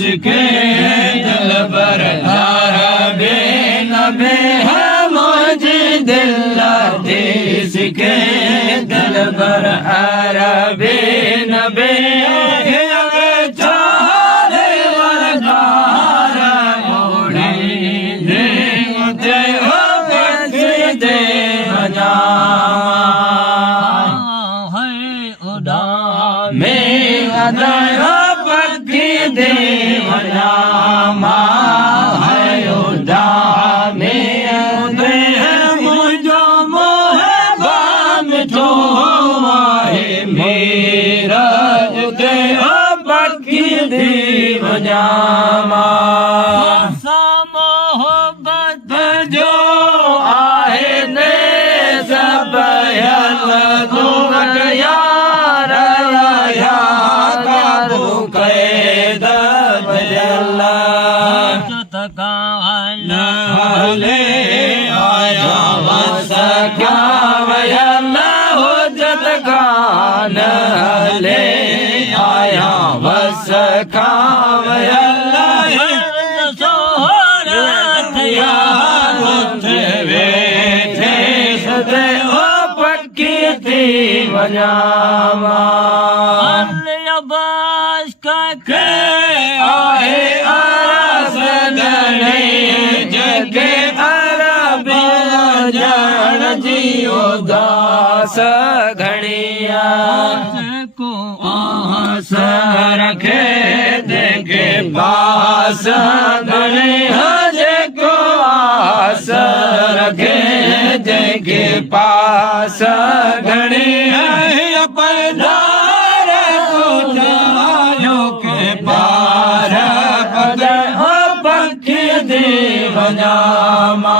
इसके दिल पर बे नबे है मुझे दिल इसके दिल पर बे नबे चारे वरदार मोड़े दे मुझे हो दे बजा है उड़ा में अदाया देवना मायोदा में मुझो मोह बाम तो मेरा दे बाकी देव जामा मोहब्बत जो आए ने सब तो यार ले आया वसका वयल्ला हो जत खान ले आया वसका वयल्ला सोहरत यार वे थे सदे ओ पक्की थी वजामा अल्लाह का के आए जगे अरब जान जियो दास घड़िया को आस रखे देखे पास घड़िया को आस रखे देखे पास घड़िया पैदार को जायो के पार देव जामा